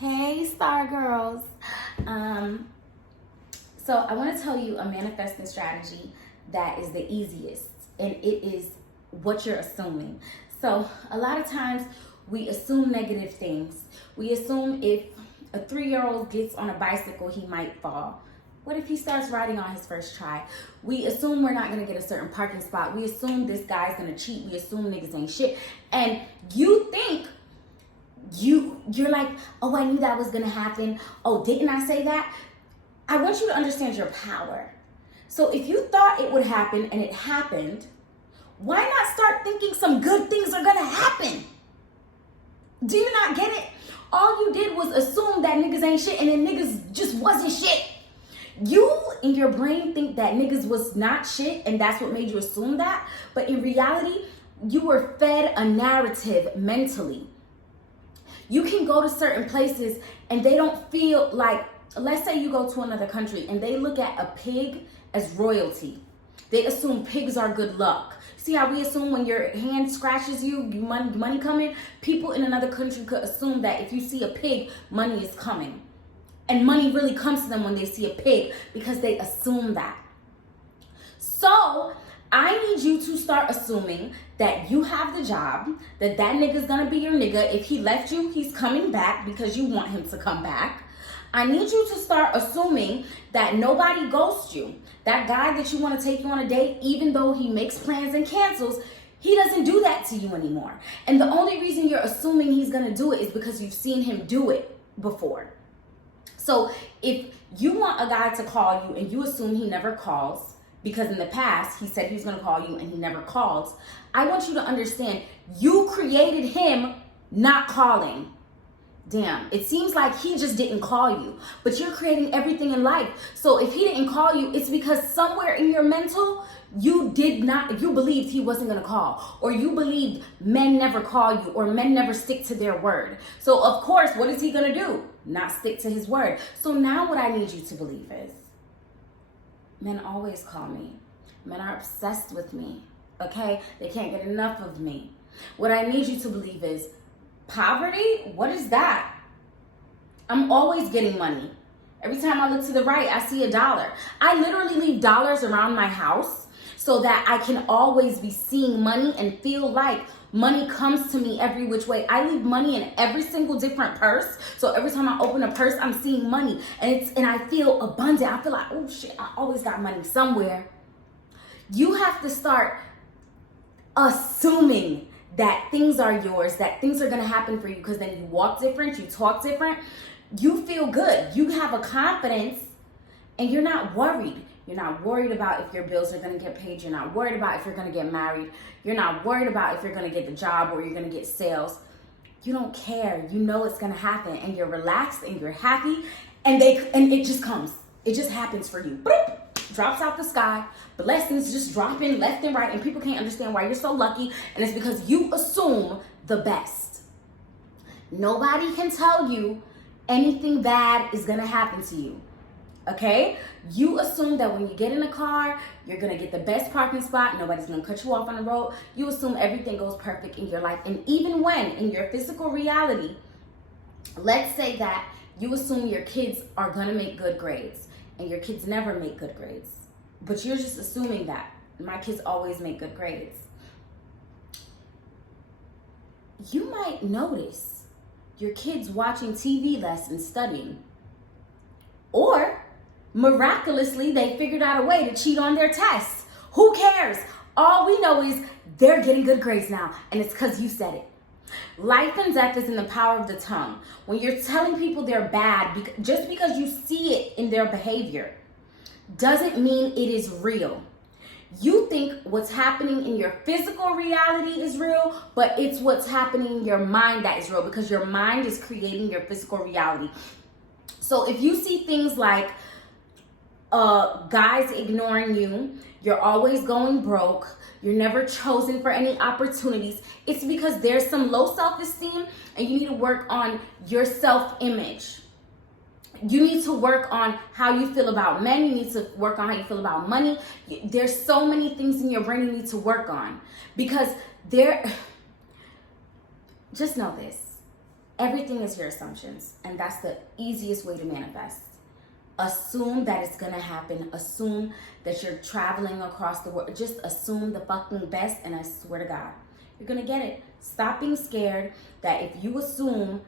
Hey, Star Girls. Um, so I want to tell you a manifesting strategy that is the easiest, and it is what you're assuming. So a lot of times we assume negative things. We assume if a 3-year-old gets on a bicycle, he might fall. What if he starts riding on his first try? We assume we're not gonna get a certain parking spot. We assume this guy's gonna cheat. We assume niggas ain't shit. And you think you're like, oh, I knew that was gonna happen. Oh, didn't I say that? I want you to understand your power. So if you thought it would happen and it happened, why not start thinking some good things are gonna happen? Do you not get it? All you did was assume that niggas ain't shit and then niggas just wasn't shit. You in your brain think that niggas was not shit and that's what made you assume that. But in reality, you were fed a narrative mentally. You can go to certain places and they don't feel like, let's say you go to another country and they look at a pig as royalty. They assume pigs are good luck. See how we assume when your hand scratches you, money coming? People in another country could assume that if you see a pig, money is coming. And money really comes to them when they see a pig because they assume that. So I need you to start assuming that you have the job, that nigga's gonna be your nigga. If he left you, he's coming back because you want him to come back. I need you to start assuming that nobody ghosts you. That guy that you want to take you on a date, even though he makes plans and cancels, he doesn't do that to you anymore. And the only reason you're assuming he's gonna do it is because you've seen him do it before. So if you want a guy to call you and you assume he never calls, because in the past he said he was gonna call you and he never calls, I want you to understand you created him not calling. Damn, it seems like he just didn't call you, but you're creating everything in life. So if he didn't call you, it's because somewhere in your mental, you believed he wasn't gonna call, or you believed men never call you, or men never stick to their word. So of course, what is he gonna do? Not stick to his word. So now what I need you to believe is, men always call me. Men are obsessed with me, okay? They can't get enough of me. What I need you to believe is, poverty? What is that? I'm always getting money. Every time I look to the right, I see $1. I literally leave dollars around my house so that I can always be seeing money and feel like money comes to me every which way. I leave money in every single different purse. So every time I open a purse, I'm seeing money. And I feel abundant. I feel like, oh shit, I always got money somewhere. You have to start assuming that things are yours, that things are gonna happen for you, because then you walk different, you talk different, you feel good, you have a confidence, and you're not worried. You're not worried about if your bills are gonna get paid, you're not worried about if you're gonna get married, you're not worried about if you're gonna get the job or you're gonna get sales. You don't care, you know it's gonna happen, and you're relaxed and you're happy, and it just comes. It just happens for you. Boop. Drops out the sky, blessings just dropping left and right, and people can't understand why you're so lucky, and it's because you assume the best. Nobody can tell you anything bad is gonna happen to you, okay? You assume that when you get in a car, you're gonna get the best parking spot, nobody's gonna cut you off on the road. You assume everything goes perfect in your life, and even when in your physical reality, let's say that you assume your kids are gonna make good grades, and your kids never make good grades, but you're just assuming that my kids always make good grades. You might notice your kids watching TV less and studying, or miraculously they figured out a way to cheat on their tests. Who cares? All we know is they're getting good grades now, and it's because you said it. Life and death is in the power of the tongue. When you're telling people they're bad, just because you see it in their behavior, doesn't mean it is real. You think what's happening in your physical reality is real, but it's what's happening in your mind that is real, because your mind is creating your physical reality. So if you see things like guys ignoring you, you're always going broke, you're never chosen for any opportunities, it's because there's some low self-esteem, and you need to work on your self-image. You need to work on how you feel about men. You need to work on how you feel about money. There's so many things in your brain you need to work on, because just know this. Everything is your assumptions, and that's the easiest way to manifest. Assume that it's gonna happen. Assume that you're traveling across the world. Just assume the fucking best, and I swear to God, you're gonna get it. Stop being scared that if you assume,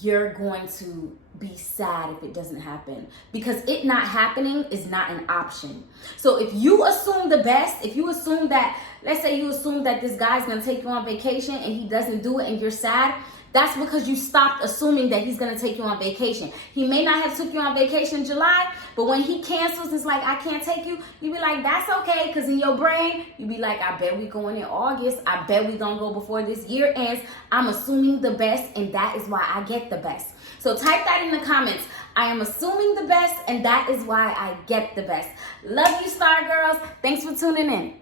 you're going to be sad if it doesn't happen, because it not happening is not an option. So if you assume the best, if you assume that, let's say you assume that this guy's gonna take you on vacation and he doesn't do it and you're sad, that's because you stopped assuming that he's gonna take you on vacation. He may not have took you on vacation in July, but when he cancels, it's like, I can't take you. You be like, that's okay, because in your brain, you be like, I bet we going in August. I bet we gonna go before this year ends. I'm assuming the best, and that is why I get the best. So type that in the comments. I am assuming the best, and that is why I get the best. Love you, Star Girls. Thanks for tuning in.